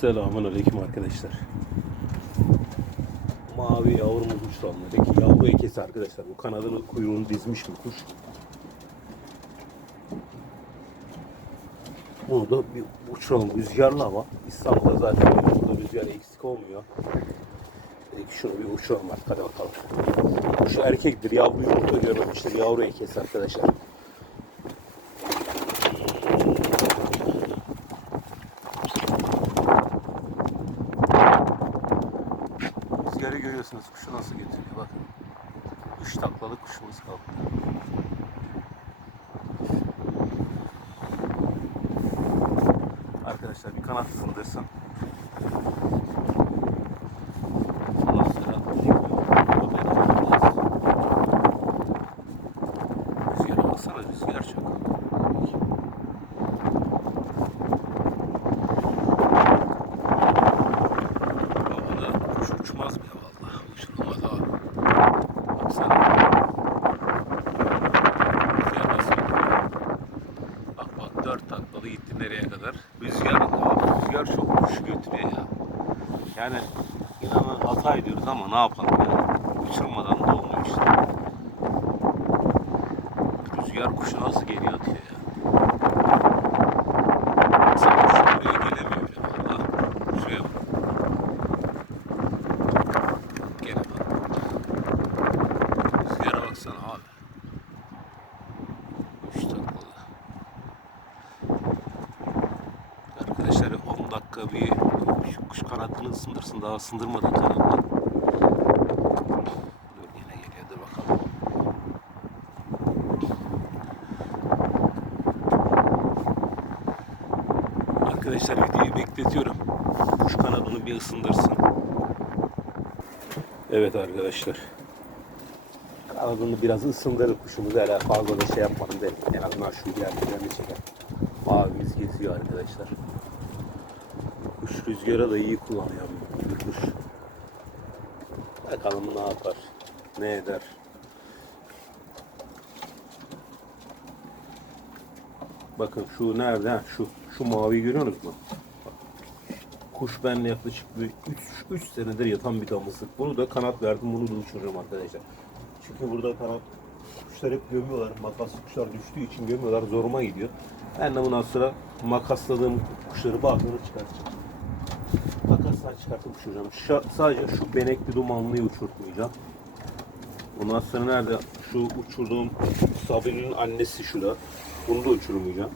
Selamun Aleyküm arkadaşlar. Mavi yavrumuz uçtu Peki yavru ekesi arkadaşlar. Bu kanadını kuyruğunu dizmiş bir kuş. Bunu da bir uçuralım. Rüzgarlı ama İstanbul'da zaten burada rüzgar eksik olmuyor. Dedik şunu bir uçuralım artık hadi bakalım. Kuş erkektir. Yavru yumurta görmemiştir. Yavru ekesi arkadaşlar. Rüzgarı görüyorsunuz kuşu nasıl götürüyor bakın. Üç taklalı kuşumuz kalktı. Arkadaşlar bir kanat fındırsın. Ondan sonra Rüzgara baksana rüzgar çok. Havada kuş uçmaz bile vallahi. Uçurulmaz abi. Baksana. Rüzgar nasıl gidiyor? Bak bak dört taklalı gitti nereye kadar. Rüzgar, rüzgar çok kuş götürüyor ya. Yani inanın hata ediyoruz ama ne yapalım yani. Uçurmadan da olmuyor işte. Rüzgar kuşu nasıl geri atıyor ya. Baksana kuş buraya gelemiyor bile valla. Şuraya bak. Gene bak. Rüzgara baksana abi. Üç taklalı. Arkadaşlar 10 dakika bir kuş kanadını ısındırsın daha ısındırmadan kanadını. Dur yine geliyor dur bakalım. Arkadaşlar videoyu bekletiyorum. Kuş kanadını bir ısındırsın. Evet arkadaşlar. Kanadını biraz ısındırır kuşumuzu hele fazla da şey yapmadım derim. En azından şu ilerlerini çeker. Mavimiz geziyor arkadaşlar. Kuş rüzgara da iyi kullanıyor bir kuş. Bakalım ne yapar, ne eder. Bakın şu nerede? Şu şu mavi görüyorsunuz mu? Kuş benimle yaklaşık bir 3 senedir yatan bir damızlık. Bunu da kanat verdim, bunu da uçuracağım arkadaşlar. Çünkü burada kanat kuşlar hep gömüyorlar. Makaslı kuşlar düştüğü için gömüyorlar. Zoruma gidiyor. Ben de bundan sonra makasladığım kuşları bazılarını çıkartacağım. Çıkartıp uçuracağım. Şu, sadece şu benekli dumanlıyı uçurtmayacağım. Ondan sonra nerede? Şu uçurduğum Sabri'nin annesi şurada. Bunu da uçurmayacağım.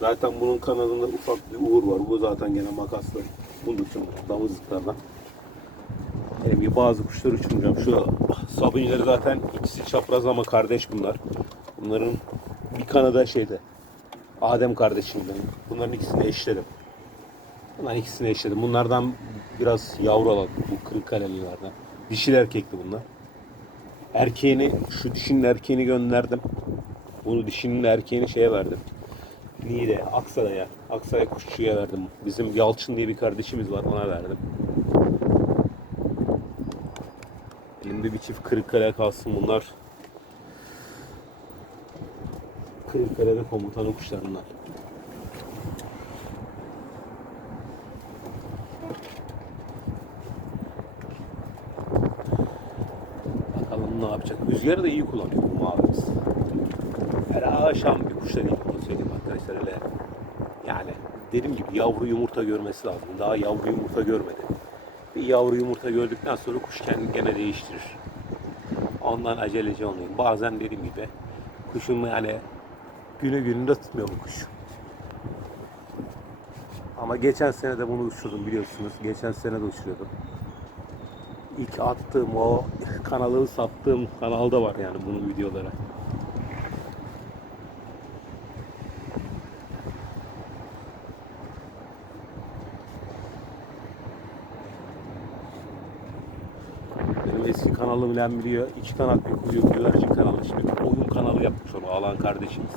Zaten bunun kanadında ufak bir uğur var. Bu zaten gene makasla. Uçurmayacağım. Damızlıklardan. Benim gibi bazı kuşları uçurmayacağım. Şu Sabri'leri zaten ikisi çapraz ama kardeş bunlar. Bunların bir kanadı şeyde. Adem kardeşimden. Bunların ikisini eşledim. Bunların ikisini eşledim. Bunlardan biraz yavru alalım. Bu kırık kalelilerden. Dişil erkekti bunlar. Erkeğini, şu dişinin erkeğini gönderdim. Bunu dişinin erkeğini şeye verdim. Niğde, Aksaray'a. Aksaray kuşçuya verdim. Bizim Yalçın diye bir kardeşimiz var ona verdim. Elimde bir çift Kırıkkale kalsın bunlar. Kırıkkale'de komutanı kuşlarından. Bakalım ne yapacak. Rüzgarı da iyi kullanıyor bu mavimiz. Her aşam bir kuş da değil söyleyeyim arkadaşlar öyle. Yani dediğim gibi yavru yumurta görmesi lazım. Daha yavru yumurta görmedi. Bir yavru yumurta gördükten sonra kuş kendini gene değiştirir. Ondan aceleci olmayın. Bazen dediğim gibi kuşum yani günü gününde tutmuyor bu kuş. Ama geçen sene de bunu uçurdum biliyorsunuz. Geçen sene de uçuruyordum. İlk attığım o kanalı sattığım kanalda var yani bunun videoları. Benim eski kanalım bilen biliyor. İki kanat bir kuyu güvercin kanalı. Şimdi oyun kanalı yapmış onu alan kardeşimiz.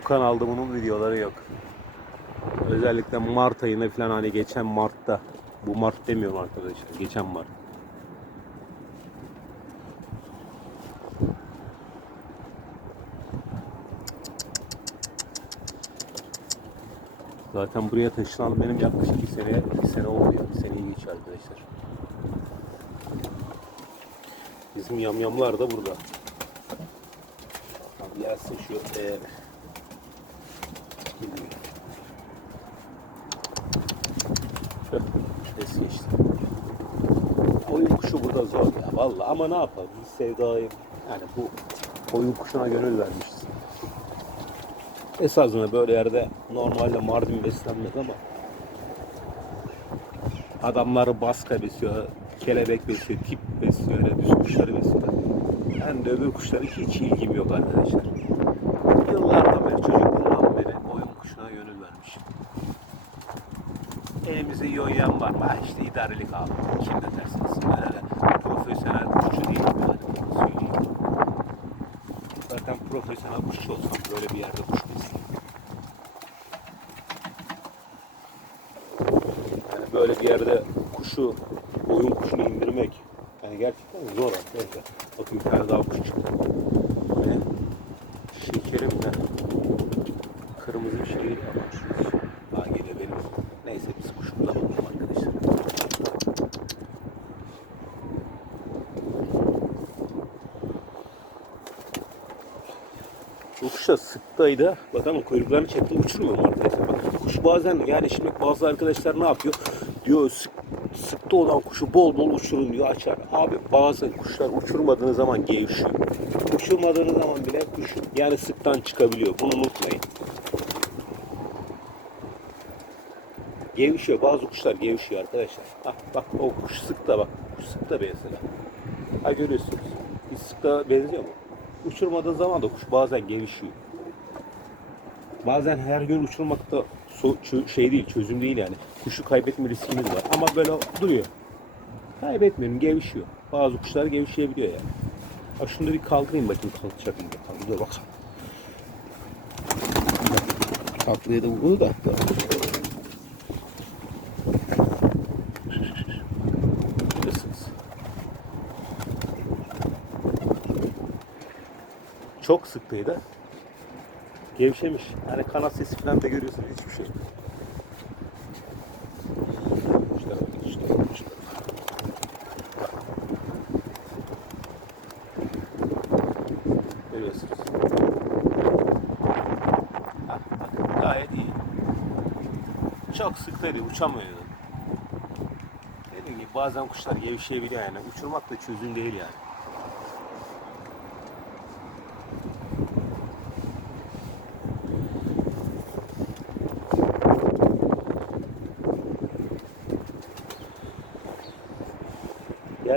Bu kanalda bunun videoları yok. Özellikle Mart ayında falan hani geçen Mart'ta. Bu Mart demiyorum arkadaşlar. Geçen Mart. Zaten buraya taşınan benim yaklaşık bir sene, bir sene oldu ya. Bir seneyi geçiyor arkadaşlar. Bizim yamyamlar da burada. Gelsin şu eğer. Bilmiyorum. Ses geçti. Oyun kuşu burada zor ya vallahi ama ne yapalım biz sevdayı yani bu oyun kuşuna gönül vermişiz. Esasında böyle yerde normalde Mardin beslenmez ama adamları baska besiyor, kelebek besliyor, tip besliyor, öyle düz kuşları besliyor. Ben de öbür kuşlara hiç ilgim yok arkadaşlar. Elimizde iyi var mı? Ha idarelik abi. Kim ne dersiniz? Ben öyle profesyonel kuşçu değilim yani. Söyleyeyim. Zaten profesyonel kuşçu olsam böyle bir yerde kuş besleyeyim. Yani böyle bir yerde kuşu, oyun kuşunu indirmek yani gerçekten zor arkadaşlar. Bakın bir tane daha kuş çıktı. Ve şekerim de kırmızı bir şey değil ama daha geliyor benim. Neyse biz kuşumuza bakalım arkadaşlar. Bu kuş da sıktaydı. Bakın kuyruklarını çekti uçurmuyor mu arkadaşlar? Bak, kuş bazen yani şimdi bazı arkadaşlar ne yapıyor? Diyor sık, sıkta olan kuşu bol bol uçurun diyor açar. Abi bazı kuşlar uçurmadığınız zaman gevşiyor. Uçurmadığınız zaman bile kuş yani sıktan çıkabiliyor. Bunu unutmayın. Gevşiyor. Bazı kuşlar gevşiyor arkadaşlar. Bak bak o kuş sıkta bak. Kuş sıkta mesela. Ha görüyorsunuz. Hiç sıkta benziyor mu? Uçurmadığı zaman da kuş bazen gevşiyor. Bazen her gün uçurmak da şey değil, çözüm değil yani. Kuşu kaybetme riskimiz var. Ama böyle duruyor. Kaybetmiyorum, gevşiyor. Bazı kuşlar gevşeyebiliyor yani. Ha şunu bir kaldırayım bakayım kalkacak mı bakalım. Dur bakalım. Tatlıya da vurdu da. Çok sıktıydı. Gevşemiş. Hani kanat sesi falan da görüyorsunuz hiçbir şey. Görüyorsunuz. Gayet iyi. Çok sıktıydı, uçamıyordu. Dediğim gibi bazen kuşlar gevşeyebiliyor yani. Uçurmak da çözüm değil yani.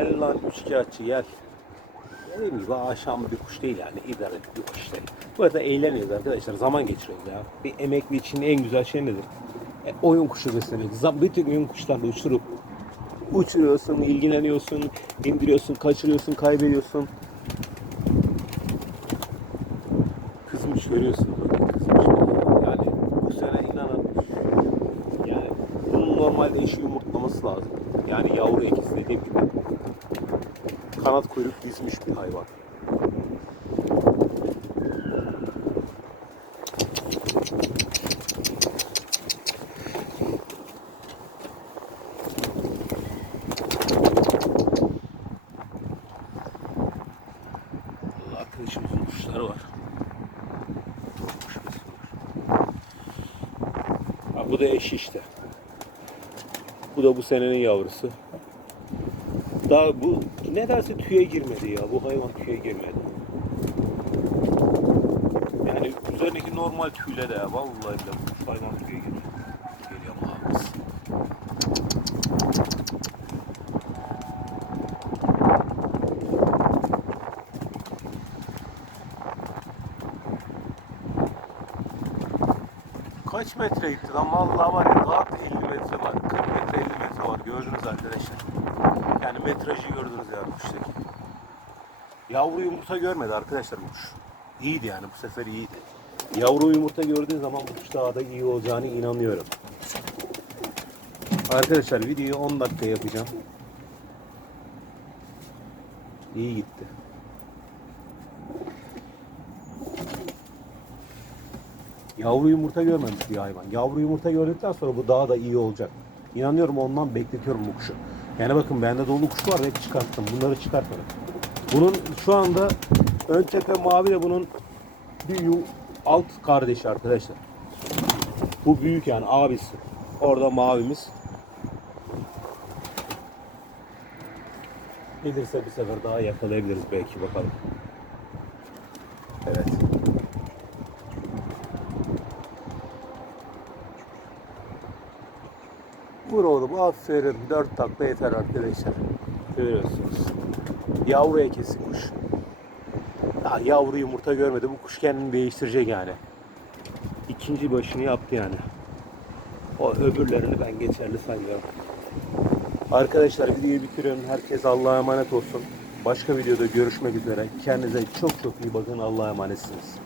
Gel lan üçkağıtçı gel. Dediğim gibi aşağımda bir kuş değil yani idare bir kuş değil. Bu arada eğleniyoruz arkadaşlar zaman geçiriyoruz ya. Bir emekli için en güzel şey nedir? E, oyun kuşu beslemek. Bütün oyun kuşlarla uçurup uçuruyorsun, ilgileniyorsun, indiriyorsun, kaçırıyorsun, kaybediyorsun. Kızmış kızmış. Yani bu sene inanın yani bunun normalde eşi yumurtlaması lazım. Yani yavru ikizi dediğim gibi. Kanat kuyruk dizmiş bir hayvan. Arkadaşımızın kuşları var. Bu da eşi işte. Bu da bu senenin yavrusu. Daha bu nedense tüye girmedi ya. Bu hayvan tüye girmedi. Yani üzerindeki normal tüyle de ya. Vallahi billahi bu hayvan tüye giriyor. Geliyor abimiz. Kaç metre gitti lan? Vallahi var ya rahat 50 metre var. 40 metre 50 metre var. Gördünüz arkadaşlar. Yani metrajı gördünüz kuştaki. Yavru yumurta görmedi arkadaşlar kuş. İyiydi yani bu sefer iyiydi. Yavru yumurta gördüğün zaman bu kuş daha da iyi olacağını inanıyorum. Arkadaşlar videoyu 10 dakika yapacağım. İyi gitti. Yavru yumurta görmemiş bir hayvan. Yavru yumurta gördükten sonra bu daha da iyi olacak. İnanıyorum ondan bekletiyorum bu kuşu. Yani bakın bende dolu kuş var hep çıkarttım. Bunları çıkartmadım. Bunun şu anda ön tepe mavi de bunun bir yu- alt kardeşi arkadaşlar. Bu büyük yani abisi. Orada mavimiz. Gelirse bir sefer daha yakalayabiliriz belki bakalım. Vur oğlum aferin. Dört takla yeter arkadaşlar. Görüyorsunuz. Yavruya kesin kuş. Ya yavru yumurta görmedi. Bu kuş kendini değiştirecek yani. İkinci başını yaptı yani. O öbürlerini ben geçerli saymıyorum. Arkadaşlar videoyu bitiriyorum. Herkes Allah'a emanet olsun. Başka videoda görüşmek üzere. Kendinize çok çok iyi bakın. Allah'a emanetsiniz.